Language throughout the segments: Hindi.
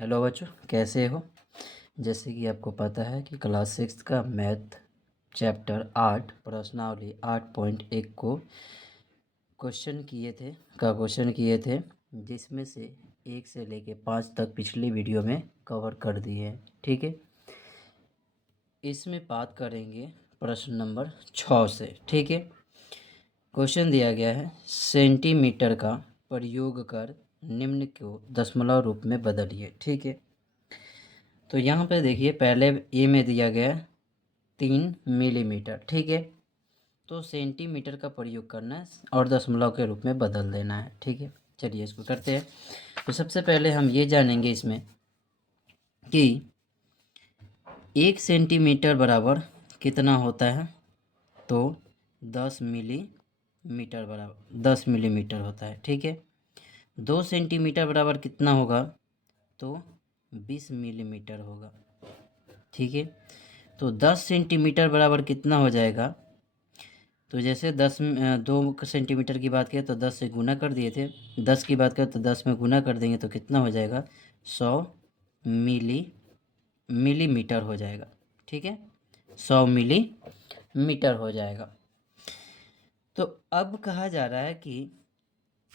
हेलो बच्चों, कैसे हो। जैसे कि आपको पता है कि क्लास 6 का मैथ चैप्टर 8 प्रश्नावली 8.1 को क्वेश्चन किए थे जिसमें से 1 से लेके 5 तक पिछली वीडियो में कवर कर दिए हैं। ठीक है, इसमें बात करेंगे प्रश्न नंबर 6 से। ठीक है, क्वेश्चन दिया गया है सेंटीमीटर का प्रयोग कर निम्न को दशमलव रूप में बदलिए। ठीक है, तो यहाँ पे देखिए पहले ए में दिया गया 3 मिलीमीटर। ठीक है, तो सेंटीमीटर का प्रयोग करना है और दशमलव के रूप में बदल देना है। ठीक है, चलिए इसको करते हैं। तो सबसे पहले हम ये जानेंगे इसमें कि 1 सेंटीमीटर बराबर कितना होता है। तो 10 मिलीमीटर होता है। ठीक है, 2 सेंटीमीटर बराबर कितना होगा। तो 20 मिलीमीटर होगा। ठीक है, तो 10 सेंटीमीटर बराबर कितना हो जाएगा। तो जैसे 2 सेंटीमीटर की बात करें तो 10 से गुना कर दिए थे, 10 की बात करें तो 10 में गुना कर देंगे तो कितना हो जाएगा 100 मिलीमीटर हो जाएगा। ठीक है, 100 मिलीमीटर हो जाएगा। तो अब कहा जा रहा है कि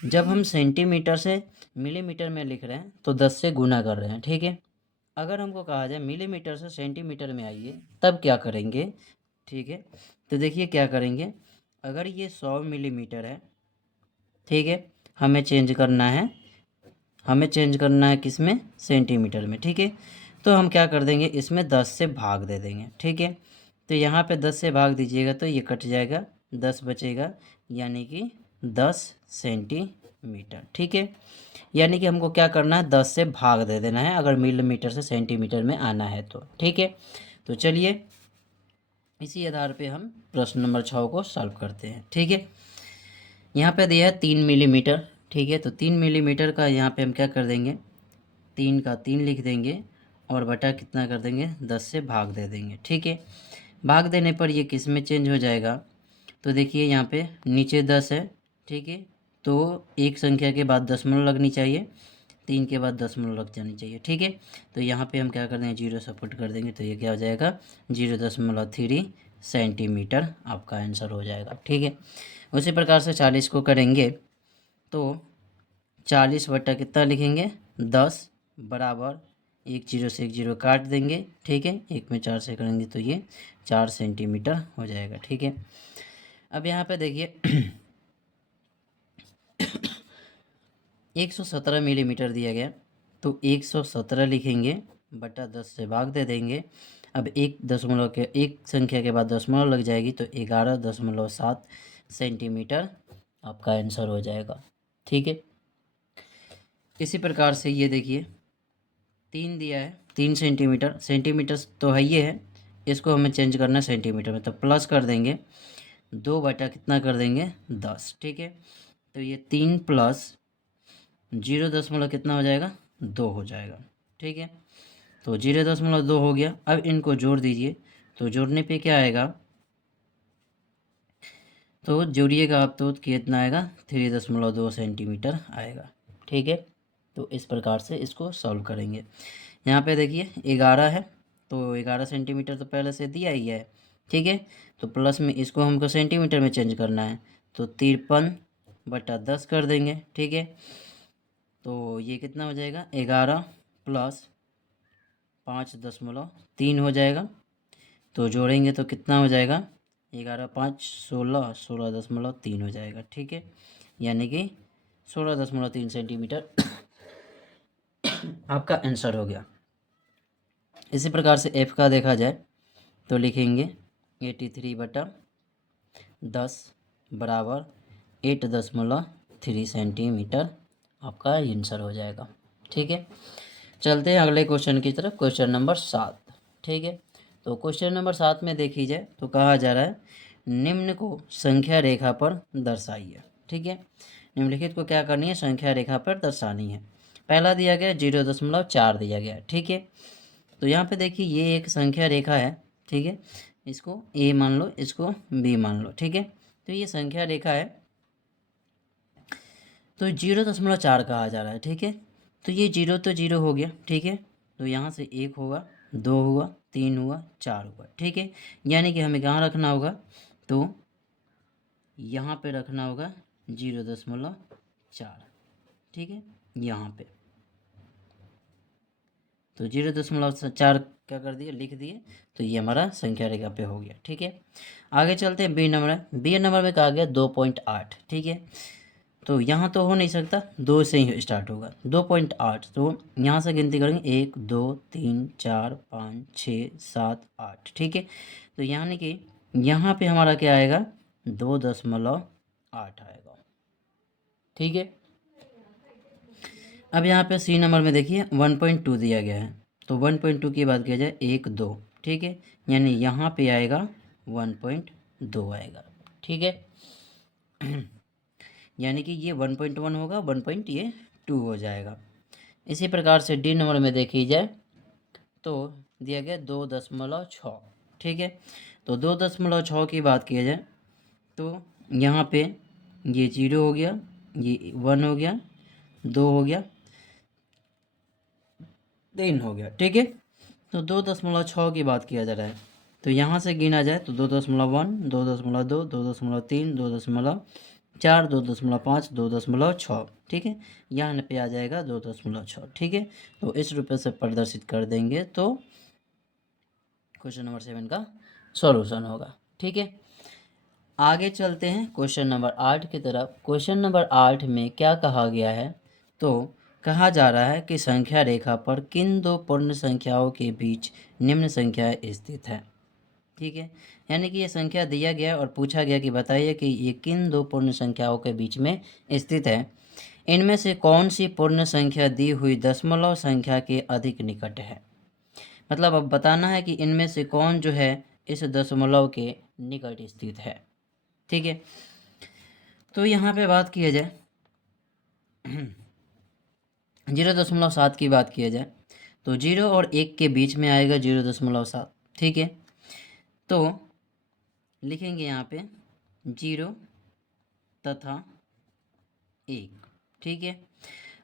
जब हम सेंटीमीटर से मिलीमीटर में लिख रहे हैं तो 10 से गुना कर रहे हैं। ठीक है, अगर हमको कहा जाए मिलीमीटर से सेंटीमीटर में आइए तब क्या करेंगे। ठीक है, तो देखिए क्या करेंगे। अगर ये 100 मिलीमीटर है, ठीक है, हमें चेंज करना है किस में, सेंटीमीटर में। ठीक है, तो हम क्या कर देंगे, इसमें 10 से भाग दे देंगे। ठीक है, तो यहाँ पे 10 से भाग दीजिएगा तो ये कट जाएगा, 10 बचेगा, यानी कि 10 सेंटीमीटर। ठीक है, यानी कि हमको क्या करना है, 10 से भाग दे देना है अगर मिलीमीटर से सेंटीमीटर में आना है तो। ठीक है, तो चलिए इसी आधार पे हम प्रश्न नंबर 6 को सॉल्व करते हैं। ठीक है, यहाँ पे दिया है 3 मिलीमीटर। ठीक है, तो 3 मिलीमीटर का यहाँ पे हम क्या कर देंगे, 3 का 3 लिख देंगे और बटा कितना कर देंगे, 10 से भाग दे देंगे। ठीक है, भाग देने पर ये किस में चेंज हो जाएगा। तो देखिए यहाँ पे नीचे 10 है। ठीक है, तो एक संख्या के बाद दशमलव लगनी चाहिए, 3 के बाद दशमलव लग जानी चाहिए। ठीक है, तो यहाँ पे हम क्या कर देंगे, 0 सपोर्ट कर देंगे तो ये क्या हो जाएगा 0.3 सेंटीमीटर आपका आंसर हो जाएगा। ठीक है, उसी प्रकार से 40 को करेंगे तो 40 बटा कितना लिखेंगे, 10 बराबर 1 0 से 1 0 काट देंगे। ठीक है, 1 में 4 से करेंगे तो ये 4 सेंटीमीटर हो जाएगा। ठीक है, अब यहाँ पे देखिए 117 मिलीमीटर दिया गया, तो 117 लिखेंगे बटा 10 से भाग दे देंगे। अब एक संख्या के बाद दशमलव लग जाएगी तो 11.7 सेंटीमीटर आपका आंसर हो जाएगा। ठीक है, इसी प्रकार से ये देखिए 3 दिया है, 3 सेंटीमीटर, सेंटीमीटर तो है ये है, इसको हमें चेंज करना है सेंटीमीटर में, तो प्लस कर देंगे 2 बटा कितना कर देंगे 10। ठीक है, तो ये 3 प्लस 0 कितना हो जाएगा 2 हो जाएगा। ठीक है, तो 0.2 हो गया। अब इनको जोड़ दीजिए, तो जोड़ने पे क्या आएगा, तो जोड़िएगा आप तो कितना आएगा 3.2 सेंटीमीटर आएगा। ठीक है, तो इस प्रकार से इसको सॉल्व करेंगे। यहाँ पे देखिए 11 है, तो 11 सेंटीमीटर तो पहले से दिया ही है। ठीक है, तो प्लस में इसको हमको सेंटीमीटर में चेंज करना है, तो 53 बटा 10 कर देंगे। ठीक है, तो ये कितना हो जाएगा 11 प्लस 5.3 हो जाएगा, तो जोड़ेंगे तो कितना हो जाएगा 11 5 16 16.3 हो जाएगा। ठीक है, यानी कि 16.3 सेंटीमीटर आपका आंसर हो गया। इसी प्रकार से एफ का देखा जाए तो लिखेंगे 83 बटा 10 बराबर 8.3 सेंटीमीटर आपका आंसर हो जाएगा। ठीक है, चलते हैं अगले क्वेश्चन की तरफ, क्वेश्चन नंबर 7। ठीक है, तो क्वेश्चन नंबर 7 में देखी जाए तो कहा जा रहा है निम्न को संख्या रेखा पर दर्शाइए। ठीक है, निम्नलिखित को क्या करनी है, संख्या रेखा पर दर्शानी है। पहला दिया गया 0.4 दिया गया। ठीक है, तो यहाँ पे देखिए ये एक संख्या रेखा है। ठीक है, इसको ए मान लो, इसको बी मान लो। ठीक है, तो ये संख्या रेखा है, तो 0.4 कहा जा रहा है। ठीक है, तो ये जीरो तो जीरो हो गया, ठीक है। तो यहाँ से 1 होगा, 2 हुआ, 3 हुआ, 4 हुआ, ठीक है। यानी कि हमें कहाँ रखना होगा, तो यहाँ पे रखना होगा 0.4, ठीक है, यहाँ पे। तो 0.4 क्या कर दिए, लिख दिए। तो ये हमारा संख्या रेखा पे हो गया, ठीक है। आगे चलते हैं बी नंबर। बी नंबर में कहा गया 2.8, ठीक है। तो यहाँ तो हो नहीं सकता, 2 से ही स्टार्ट होगा, 2.8। तो यहाँ से गिनती करेंगे 1 2 3 4 5 6 7 8, ठीक है। तो यानी कि यहाँ पे हमारा क्या आएगा, 2.8 आएगा, ठीक है। अब यहाँ पे सी नंबर में देखिए 1.2 दिया गया है। तो 1.2 की बात किया जाए 1 2, ठीक है। यानी यहाँ पे आएगा 1.2 आएगा, ठीक है। यानी कि ये 1.1 होगा, 1.2 हो जाएगा। इसी प्रकार से डी नंबर में देखी जाए तो दिया गया 2.6, ठीक है। तो 2.6 की बात किया जाए तो यहाँ पे ये 0 हो गया, ये 1 हो गया, 2 हो गया, 3 हो गया, ठीक है। तो 2.6 की बात किया जा रहा है। तो यहाँ से गिना जाए तो 2.1 2.2 2.3 2.4 2.5 2.6, ठीक है। यहाँ पे आ जाएगा 2.6, ठीक है। तो इस रूपए से प्रदर्शित कर देंगे तो क्वेश्चन नंबर 7 का सॉल्यूशन होगा, ठीक है। आगे चलते हैं क्वेश्चन नंबर 8 की तरफ। क्वेश्चन नंबर 8 में क्या कहा गया है, तो कहा जा रहा है कि संख्या रेखा पर किन दो पूर्ण संख्याओं के बीच निम्न संख्याएं स्थित है, ठीक है। यानी कि ये संख्या दिया गया और पूछा गया कि बताइए कि ये किन दो पूर्ण संख्याओं के बीच में स्थित है। इनमें से कौन सी पूर्ण संख्या दी हुई दशमलव संख्या के अधिक निकट है। मतलब अब बताना है कि इनमें से कौन जो है इस दशमलव के निकट स्थित है, ठीक है। तो यहाँ पे बात किया जाए 0.7 की बात किया जाए तो 0 और 1 के बीच में आएगा 0.7, ठीक है। तो लिखेंगे यहाँ पे 0 तथा 1, ठीक है।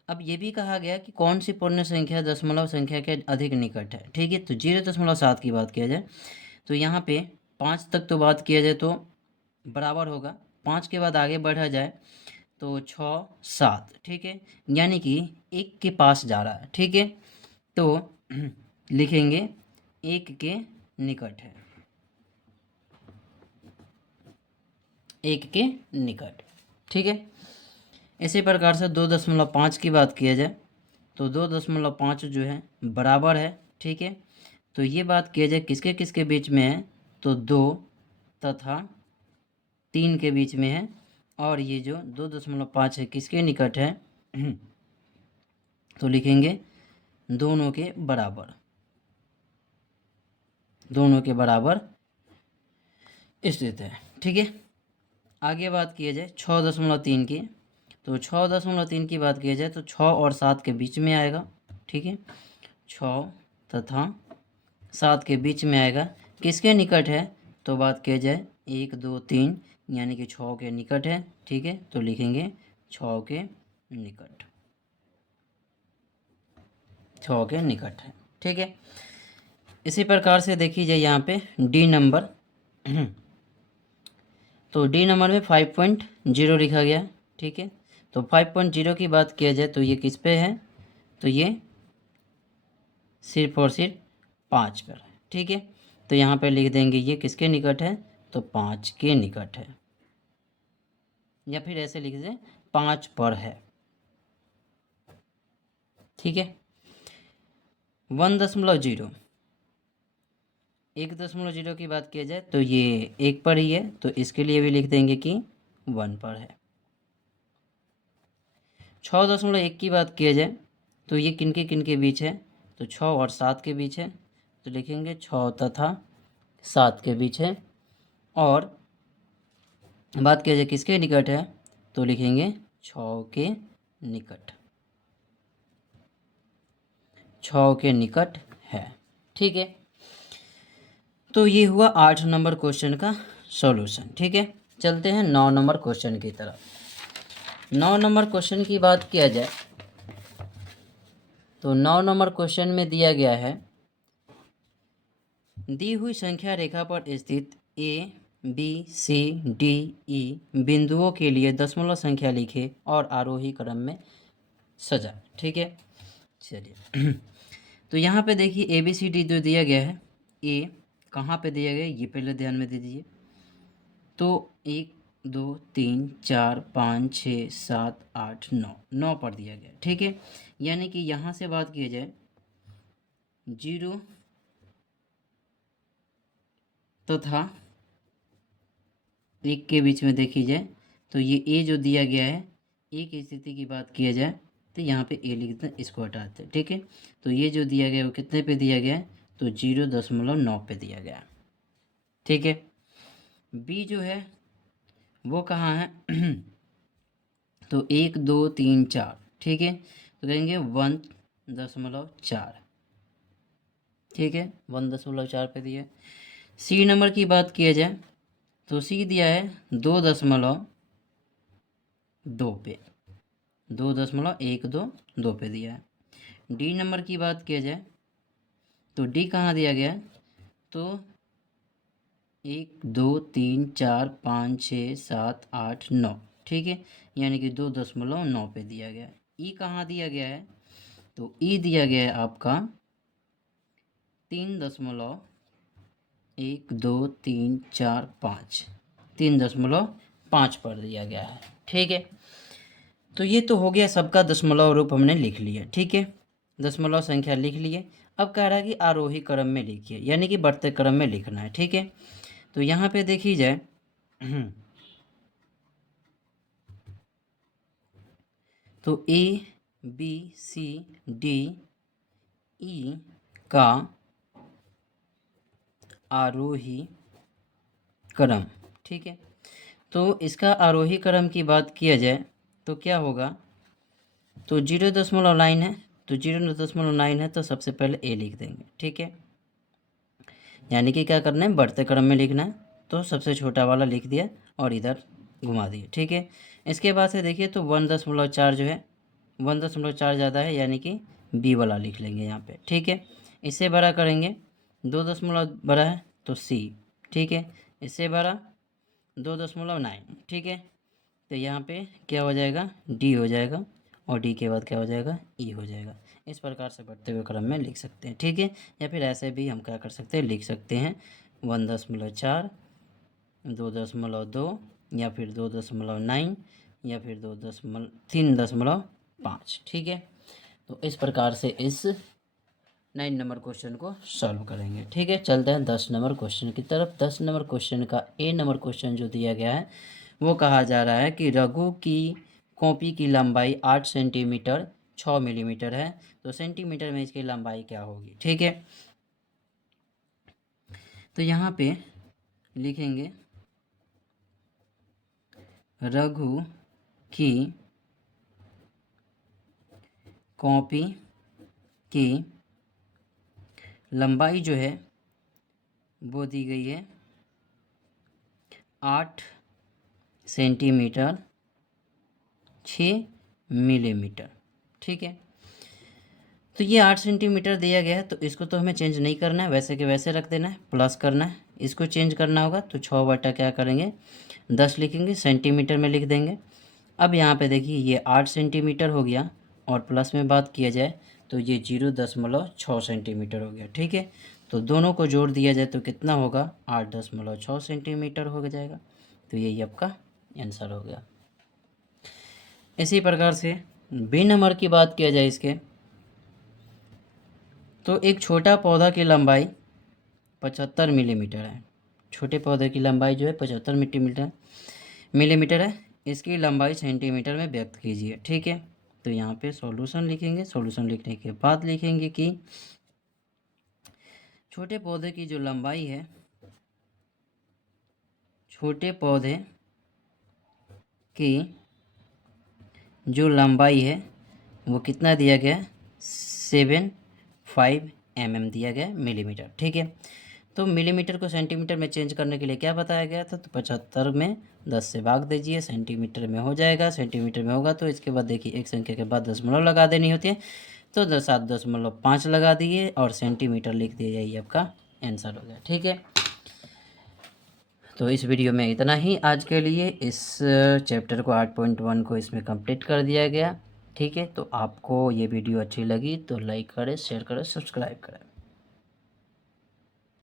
अब ये भी कहा गया कि कौन सी पूर्ण संख्या दशमलव संख्या के अधिक निकट है, ठीक है। तो 0.7 की बात किया जाए तो यहाँ पे 5 तक तो बात किया जाए तो बराबर होगा, 5 के बाद आगे बढ़ा जाए तो 6 7, ठीक है। यानी कि 1 के पास जा रहा है, ठीक है। तो लिखेंगे 1 के निकट है, 1 के निकट, ठीक है। इसी प्रकार से 2.5 की बात किया जाए तो 2.5 जो है बराबर है, ठीक है। तो ये बात किया जाए किसके किसके बीच में है, तो 2 तथा 3 के बीच में है। और ये जो 2.5 है किसके निकट है, तो लिखेंगे दोनों के बराबर, दोनों के बराबर स्थित है, ठीक है। आगे बात किया जाए 6.3 की, तो 6.3 की बात किया जाए तो 6 और 7 के बीच में आएगा, ठीक है। 6 तथा 7 के बीच में आएगा, किसके निकट है, तो बात किया जाए 1 2 3 यानी कि 6 के निकट है, ठीक है। तो लिखेंगे 6 के निकट, 6 के निकट है, ठीक है। इसी प्रकार से देखिए जाए यहाँ पे डी नंबर तो डी नंबर में 5.0 लिखा गया है, ठीक है। तो 5.0 की बात किया जाए तो ये किस पे है, तो ये सिर्फ और सिर्फ 5 पर है, ठीक है। तो यहाँ पे लिख देंगे ये किसके निकट है, तो 5 के निकट है, या फिर ऐसे लिख दें 5 पर है, ठीक है। 1.0 1.0 की बात किया जाए तो ये 1 पर ही है, तो इसके लिए भी लिख देंगे कि 1 पर है। 6.1 की बात किया जाए तो ये किनके बीच है, तो 6 और 7 के बीच है, तो लिखेंगे 6 तथा 7 के बीच है। और बात किया जाए किसके निकट है, तो लिखेंगे 6 के निकट, 6 के निकट है, ठीक है। तो ये हुआ 8 नंबर क्वेश्चन का सॉल्यूशन, ठीक है। चलते हैं 9 नंबर क्वेश्चन की तरफ। 9 नंबर क्वेश्चन की बात किया जाए तो 9 नंबर क्वेश्चन में दिया गया है, दी हुई संख्या रेखा पर स्थित A B C D E बिंदुओं के लिए दशमलव संख्या लिखे और आरोही क्रम में सजा। ठीक है, चलिए तो यहाँ पे देखिए ए बी सी डी जो दिया गया है, ए कहाँ पे दिया गया है ये पहले ध्यान में दे दीजिए। तो 1 2 3 4 5 6 7 8 9 9 पर दिया गया। ठीक है, यानी कि यहाँ से बात किया जाए 0 तथा 1 के बीच में देखी जाए तो ये ए जो दिया गया है, ए की स्थिति की बात किया जाए तो यहाँ पे ए लिखते हैं, इसको हटाते हैं। ठीक है, तो ये जो दिया गया है वो कितने पे दिया गया है, तो 0.9 पे दिया गया है। ठीक है, बी जो है वो कहाँ है तो 1 2 3 4। ठीक है, तो कहेंगे 1.4। ठीक है, 1.4 पे दिया है। सी नंबर की बात किया जाए तो सी दिया है 2.2 पे, 2.122 पे दिया है। डी नंबर की बात किया जाए तो डी कहाँ दिया गया है, तो 1 2 3 4 5 6 7 8 9। ठीक है, यानी कि 2.9 पे दिया गया है। ई कहाँ दिया गया है, तो ई दिया गया है आपका 3.1 2 3 4 5, 3.5 पर दिया गया है। ठीक है, तो ये तो हो गया, सबका दशमलव रूप हमने लिख लिया। ठीक है, दशमलव संख्या लिख लिए। अब कह रहा है कि आरोही क्रम में लिखिए, यानी कि बढ़ते क्रम में लिखना है। ठीक है, तो यहाँ पे देखी जाए तो A B C D E का आरोही क्रम। ठीक है, तो इसका आरोही क्रम की बात किया जाए तो क्या होगा, तो 0.9 है, तो 0.9 है तो सबसे पहले ए लिख देंगे। ठीक है, यानी कि क्या करना है, बढ़ते क्रम में लिखना है, तो सबसे छोटा वाला लिख दिया और इधर घुमा दिए। ठीक है, इसके बाद से देखिए तो 1.4 जो है, 1.4 ज़्यादा है, यानी कि बी वाला लिख लेंगे यहाँ पे। ठीक है, इससे बड़ा करेंगे, 2 बड़ा है तो सी। ठीक है, इससे बड़ा 2.9। ठीक है, तो यहाँ पे क्या हो जाएगा, डी हो जाएगा, और डी के बाद क्या हो जाएगा, ई हो जाएगा। इस प्रकार से बढ़ते हुए क्रम में लिख सकते हैं। ठीक है, या फिर ऐसे भी हम क्या कर सकते हैं, लिख सकते हैं 1.4 2.2 या फिर 2.9 या फिर 3.5। ठीक है, तो इस प्रकार से इस 9 नंबर क्वेश्चन को सॉल्व करेंगे। ठीक है, चलते हैं 10 नंबर क्वेश्चन की तरफ। 10 नंबर क्वेश्चन का ए नंबर क्वेश्चन जो दिया गया है वो कहा जा रहा है कि रघु की कॉपी की लंबाई 8 सेंटीमीटर 6 मिलीमीटर है, तो सेंटीमीटर में इसकी लंबाई क्या होगी। ठीक है, तो यहाँ पे लिखेंगे रघु की कॉपी की लंबाई जो है वो दी गई है 8 सेंटीमीटर 6 मिलीमीटर। ठीक है, तो ये 8 सेंटीमीटर दिया गया है, तो इसको तो हमें चेंज नहीं करना है, वैसे के वैसे रख देना है, प्लस करना है। इसको चेंज करना होगा तो 6 बटा क्या करेंगे 10 लिखेंगे, सेंटीमीटर में लिख देंगे। अब यहाँ पे देखिए ये 8 सेंटीमीटर हो गया, और प्लस में बात किया जाए तो ये 0.6 सेंटीमीटर हो गया। ठीक है, तो दोनों को जोड़ दिया जाए तो कितना होगा, 8.6 सेंटीमीटर हो जाएगा। तो यही आपका आंसर हो गया। इसी प्रकार से बी नंबर की बात किया जाए इसके, तो एक छोटा पौधा की लंबाई 75 मिलीमीटर है। छोटे पौधे की लंबाई जो है 75 मिलीमीटर है, इसकी लंबाई सेंटीमीटर में व्यक्त कीजिए। ठीक है, तो यहाँ पे सॉल्यूशन लिखेंगे। सॉल्यूशन लिखने के बाद लिखेंगे कि छोटे पौधे की जो लंबाई है, छोटे पौधे की जो लंबाई है वो कितना दिया गया, 75 दिया गया मिलीमीटर। ठीक है, तो मिलीमीटर को सेंटीमीटर में चेंज करने के लिए क्या बताया गया था, तो 75 में 10 से भाग दीजिए, सेंटीमीटर में हो जाएगा। सेंटीमीटर में होगा तो इसके बाद देखिए एक संख्या के बाद दशमलव लगा देनी होती है, तो 7.5 लगा दिए और सेंटीमीटर लिख दिया, यही आपका आंसर हो गया। ठीक है, तो इस वीडियो में इतना ही आज के लिए। इस चैप्टर को 8.1 को इसमें कंप्लीट कर दिया गया। ठीक है, तो आपको ये वीडियो अच्छी लगी तो लाइक करें, शेयर करें, सब्सक्राइब करें।